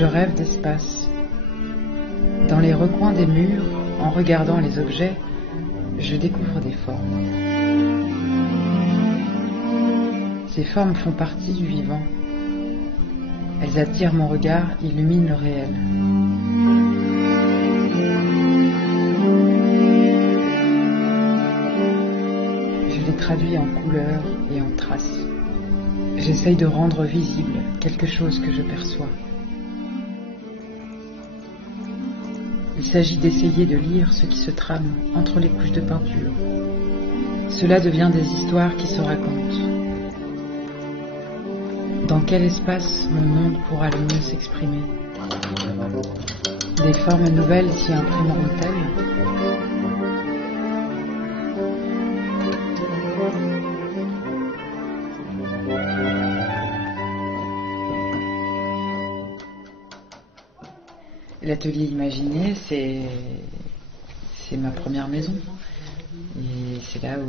Je rêve d'espace. Dans les recoins des murs, en regardant les objets, je découvre des formes. Ces formes font partie du vivant. Elles attirent mon regard, illuminent le réel. Je les traduis en couleurs et en traces. J'essaye de rendre visible quelque chose que je perçois. Il s'agit d'essayer de lire ce qui se trame entre les couches de peinture. Cela devient des histoires qui se racontent. Dans quel espace mon monde pourra le mieux s'exprimer? Des formes nouvelles s'y imprimeront-elles? L'atelier imaginé, c'est ma première maison. Et c'est là où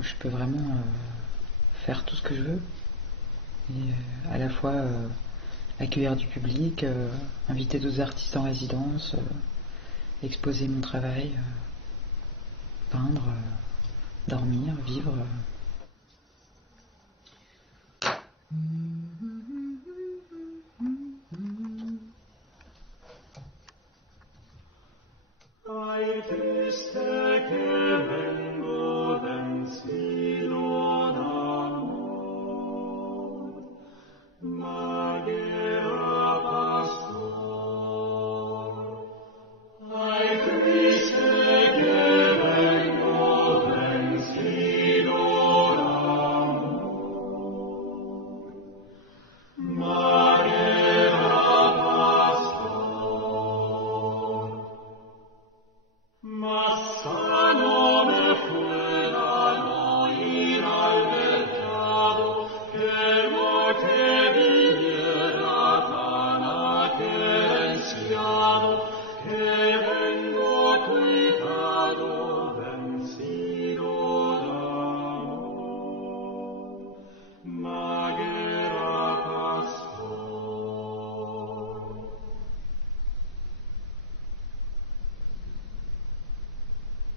je peux vraiment faire tout ce que je veux. Et à la fois accueillir du public, inviter d'autres artistes en résidence, exposer mon travail, peindre, dormir, vivre.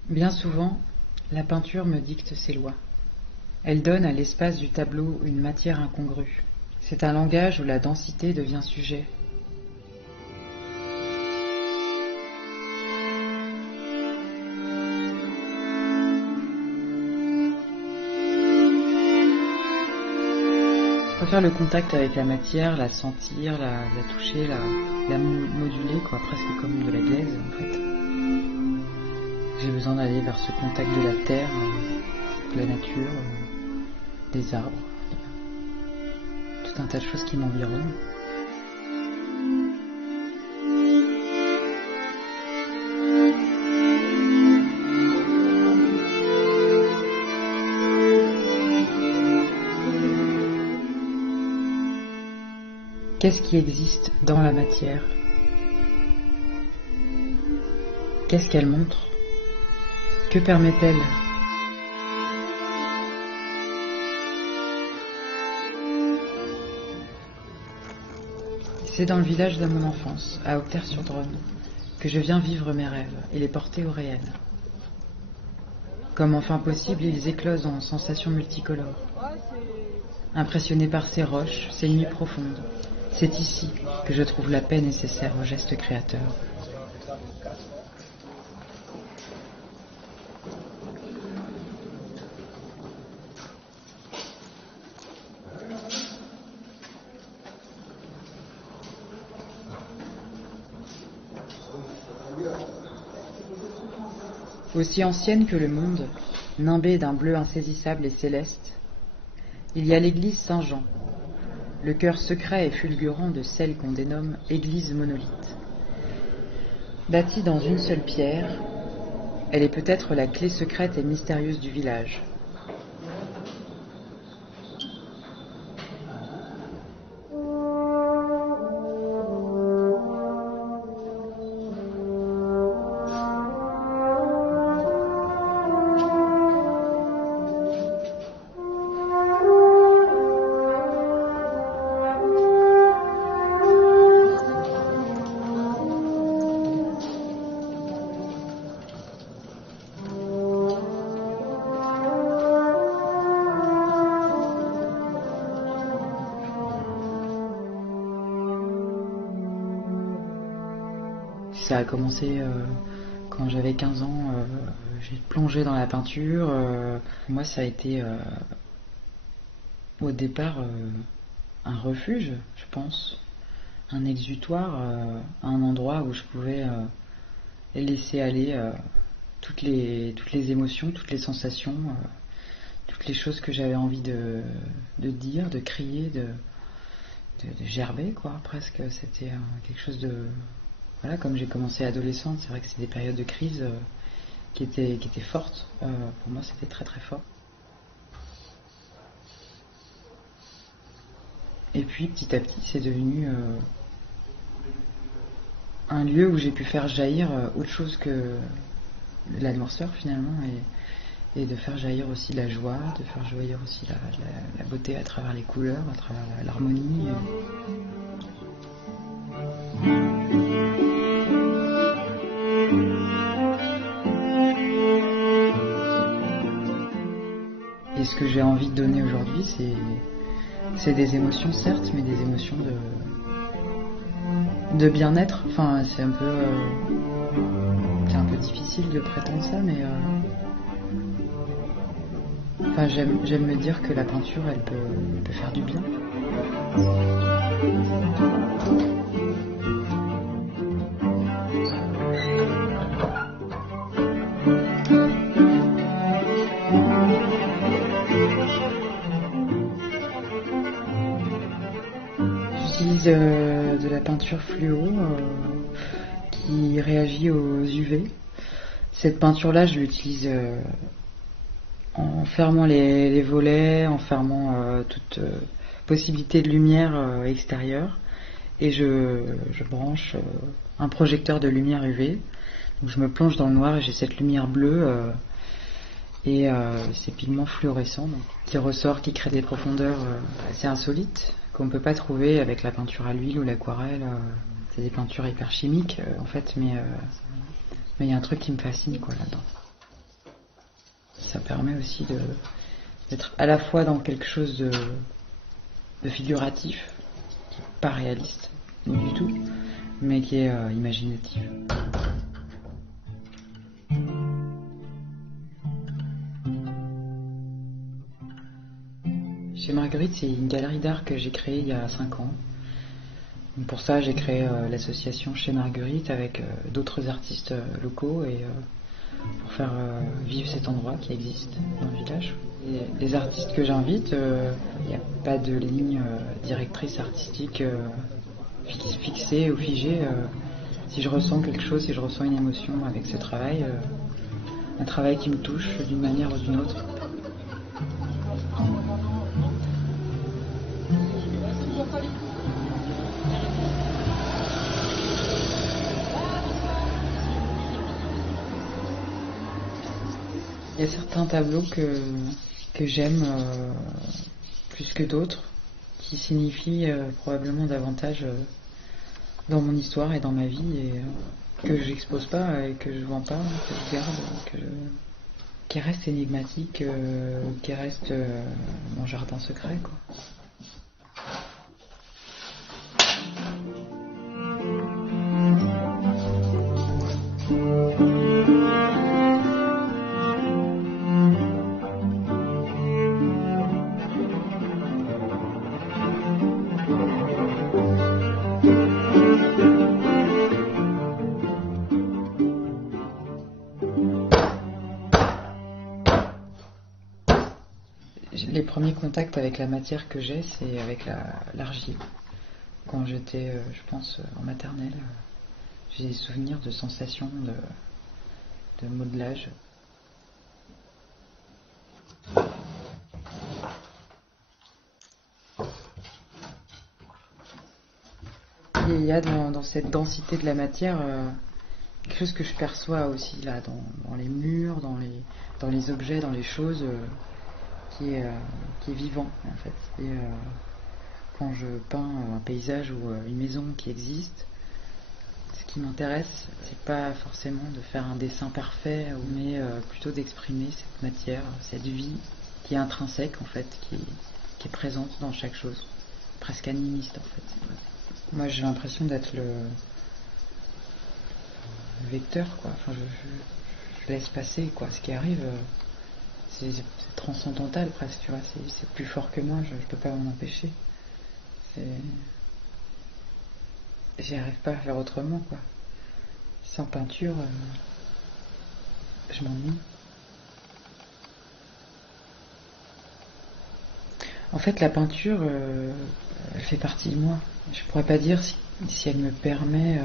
Bien souvent, la peinture me dicte ses lois. Elle donne à l'espace du tableau une matière incongrue. C'est un langage où la densité devient sujet. Je préfère le contact avec la matière, la sentir, la toucher, la moduler, presque comme de la glaise en fait. J'ai besoin d'aller vers ce contact de la terre, de la nature, des arbres, tout un tas de choses qui m'environnent. Qu'est-ce qui existe dans la matière? Qu'est-ce qu'elle montre? Que permet-elle? C'est dans le village de mon enfance, à Auxerre-sur-Dronne, que je viens vivre mes rêves et les porter au réel. Comme enfin possible, ils éclosent en sensations multicolores. Impressionné par ces roches, ces nuits profondes, c'est ici que je trouve la paix nécessaire au geste créateur. Aussi ancienne que le monde, nimbée d'un bleu insaisissable et céleste, il y a l'église Saint-Jean, le cœur secret et fulgurant de celle qu'on dénomme église monolithe. Bâtie dans une seule pierre, elle est peut-être la clé secrète et mystérieuse du village. Ça a commencé quand j'avais 15 ans, j'ai plongé dans la peinture. Moi, ça a été au départ un refuge, je pense, un exutoire, un endroit où je pouvais laisser aller toutes les émotions, toutes les sensations, toutes les choses que j'avais envie de dire, de crier, de gerber, quoi, presque. C'était quelque chose de... Voilà, comme j'ai commencé adolescente, c'est vrai que c'est des périodes de crise qui étaient fortes. Pour moi, c'était très très fort. Et puis, petit à petit, c'est devenu un lieu où j'ai pu faire jaillir autre chose que la noirceur, finalement, et de faire jaillir aussi la joie, de faire jaillir aussi la beauté à travers les couleurs, à travers l'harmonie. Et ce que j'ai envie de donner aujourd'hui, c'est des émotions, certes, mais des émotions de bien-être. Enfin, c'est un peu difficile de prétendre ça, mais enfin, j'aime me dire que la peinture, elle peut faire du bien. J'utilise de la peinture fluo qui réagit aux UV. Cette peinture-là, je l'utilise en fermant les volets, en fermant toute possibilité de lumière extérieure, et je branche un projecteur de lumière UV. Donc je me plonge dans le noir et j'ai cette lumière bleue et ces pigments fluorescents qui ressortent, qui créent des profondeurs assez insolites qu'on ne peut pas trouver avec la peinture à l'huile ou l'aquarelle. C'est des peintures hyper chimiques en fait, mais il y a un truc qui me fascine, quoi, là-dedans. Ça permet aussi d'être à la fois dans quelque chose de figuratif, qui n'est pas réaliste du tout, mais qui est imaginatif. Chez Marguerite, c'est une galerie d'art que j'ai créée il y a 5 ans. Donc pour ça, j'ai créé l'association Chez Marguerite avec d'autres artistes locaux et pour faire vivre cet endroit qui existe dans le village. Et les artistes que j'invite, il n'y a pas de ligne directrice artistique fixée ou figée. Si je ressens quelque chose, si je ressens une émotion avec ce travail, un travail qui me touche d'une manière ou d'une autre. Il y a certains tableaux que j'aime plus que d'autres, qui signifient probablement davantage dans mon histoire et dans ma vie, et que j'expose pas et que je vends pas, que je garde, qui reste énigmatique, qui reste mon jardin secret, quoi. Les premiers contacts avec la matière que j'ai, c'est avec l'argile. Quand j'étais, je pense, en maternelle, j'ai des souvenirs de sensations, de modelage. Et il y a dans cette densité de la matière quelque chose que je perçois aussi là, dans les murs, dans les objets, dans les choses, qui est vivant en fait. Et quand je peins un paysage ou une maison qui existe, ce qui m'intéresse, c'est pas forcément de faire un dessin parfait, mais plutôt d'exprimer cette matière, cette vie qui est intrinsèque en fait, qui est présente dans chaque chose, presque animiste en fait. Moi j'ai l'impression d'être vecteur, quoi. Enfin, je laisse passer, quoi. Ce qui arrive, c'est transcendantal presque, tu vois. C'est plus fort que moi, je peux pas m'en empêcher. J'y arrive pas à faire autrement, quoi. Sans peinture, je m'ennuie. En fait, la peinture, elle fait partie de moi. Je pourrais pas dire si elle me permet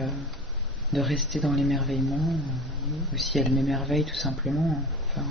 de rester dans l'émerveillement ou si elle m'émerveille tout simplement. Enfin.